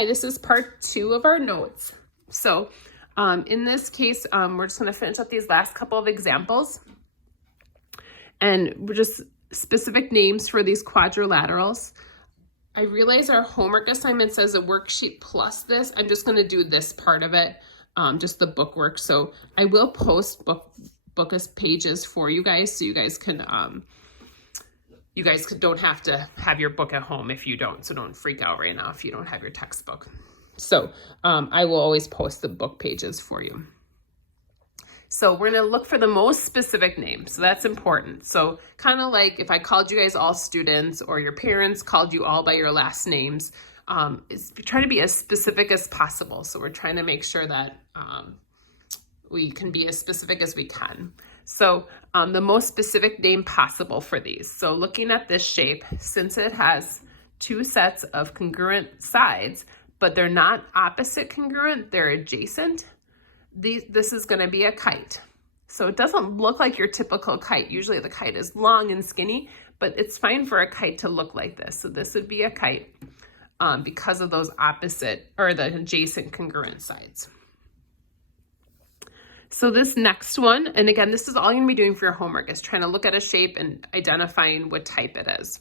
Hi, this is part 2 of our notes. So in this case, we're just going to finish up these last couple of examples. And we're just specific names for these quadrilaterals. I realize our homework assignment says a worksheet plus this. I'm just going to do this part of it, just the bookwork. So I will post book pages for you guys so you guys can don't have to have your book at home if you don't. So don't freak out right now if you don't have your textbook. So I will always post the book pages for you. So we're going to look for the most specific name. So that's important. So kind of like if I called you guys all students or your parents called you all by your last names, try to be as specific as possible. So we're trying to make sure that we can be as specific as we can. So the most specific name possible for these. So looking at this shape, since it has two sets of congruent sides, but they're not opposite congruent, they're adjacent, this is going to be a kite. So it doesn't look like your typical kite. Usually the kite is long and skinny, but it's fine for a kite to look like this. So this would be a kite because of those opposite or the adjacent congruent sides. So this next one, and again, this is all you're going to be doing for your homework, is trying to look at a shape and identifying what type it is.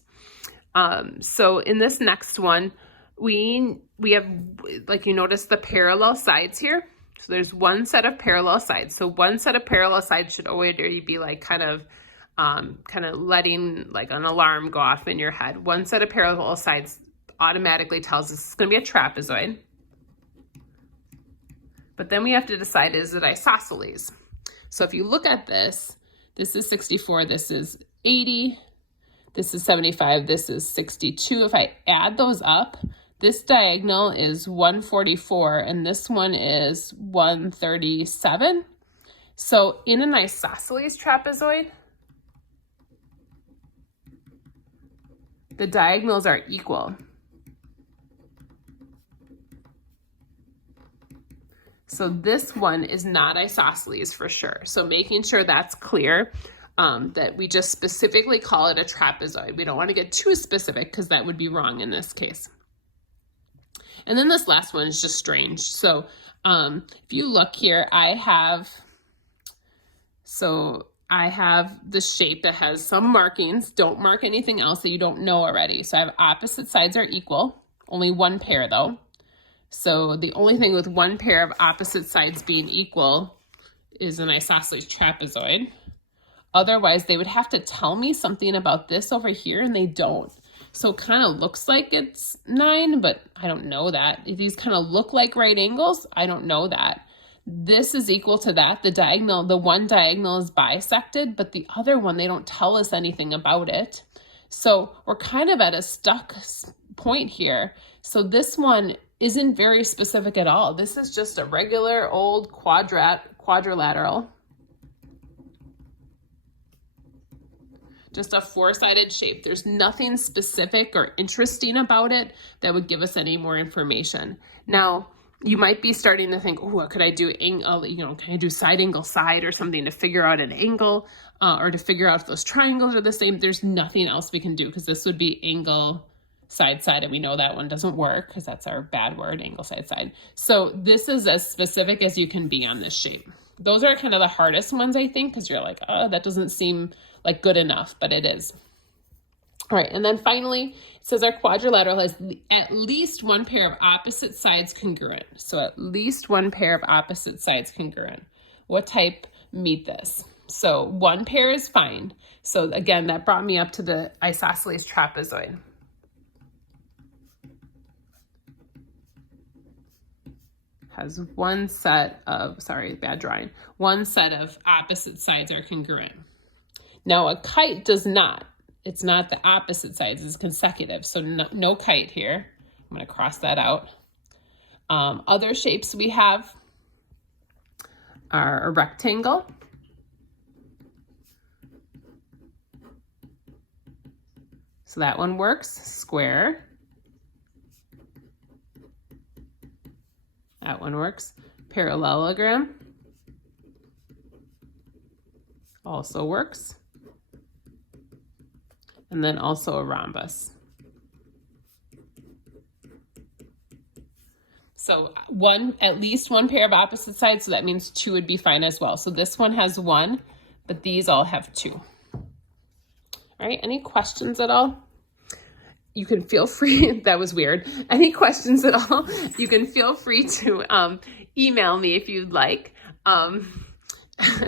So in this next one, we have, like you notice the parallel sides here. So there's one set of parallel sides. So one set of parallel sides should already be like kind of letting like an alarm go off in your head. One set of parallel sides automatically tells us it's going to be a trapezoid. But then we have to decide, is it isosceles? So if you look at this, this is 64, this is 80, this is 75, this is 62. If I add those up, this diagonal is 144 and this one is 137. So in an isosceles trapezoid, the diagonals are equal. So this one is not isosceles for sure. So making sure that's clear, that we just specifically call it a trapezoid. We don't want to get too specific because that would be wrong in this case. And then this last one is just strange. So if you look here, I have the shape that has some markings. Don't mark anything else that you don't know already. So I have opposite sides are equal, only one pair though. So the only thing with one pair of opposite sides being equal is an isosceles trapezoid. Otherwise, they would have to tell me something about this over here, and they don't. So it kind of looks like it's 9, but I don't know that. If these kind of look like right angles, I don't know that. This is equal to that. The one diagonal is bisected, but the other one, they don't tell us anything about it. So we're kind of at a stuck point here. So this one isn't very specific at all. This is just a regular old quadrilateral. Just a four-sided shape. There's nothing specific or interesting about it that would give us any more information. Now, you might be starting to think, oh, could I do angle, can I do side angle side or something to figure out an angle or to figure out if those triangles are the same? There's nothing else we can do because this would be angle side, and we know that one doesn't work because that's our bad word, angle side. So this is as specific as you can be on this shape. Those are kind of the hardest ones, I think, because you're like, oh, that doesn't seem like good enough, but it is. All right, and then finally, it says our quadrilateral has at least one pair of opposite sides congruent. So at least one pair of opposite sides congruent. What type meet this? So one pair is fine. So again, that brought me up to the isosceles trapezoid. Has one set of, one set of opposite sides are congruent. Now a kite does not. It's not the opposite sides, it's consecutive. So no kite here. I'm going to cross that out. Other shapes we have are a rectangle. So that one works. Square. That one works. Parallelogram also works. And then also a rhombus. So at least one pair of opposite sides, so that means 2 would be fine as well. So this one has 1, but these all have 2. All right, any questions at all? You can feel free, that was weird. Any questions at all? You can feel free to email me if you'd like.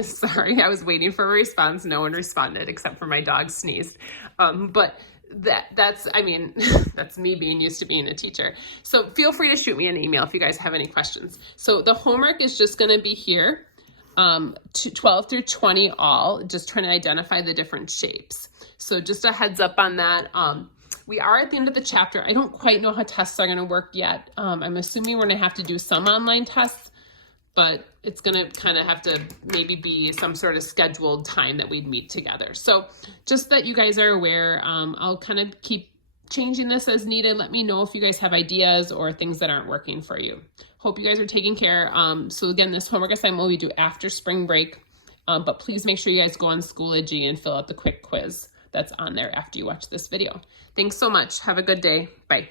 Sorry, I was waiting for a response. No one responded except for my dog sneezed. But that's that's me being used to being a teacher. So feel free to shoot me an email if you guys have any questions. So the homework is just going to be here, 12 through 20 all, just trying to identify the different shapes. So just a heads up on that. We are at the end of the chapter. I don't quite know how tests are going to work yet. I'm assuming we're going to have to do some online tests, but it's going to kind of have to maybe be some sort of scheduled time that we'd meet together. So just that you guys are aware, I'll kind of keep changing this as needed. Let me know if you guys have ideas or things that aren't working for you. Hope you guys are taking care. So again, this homework assignment we do after spring break, but please make sure you guys go on Schoology and fill out the quick quiz that's on there after you watch this video. Thanks so much. Have a good day. Bye.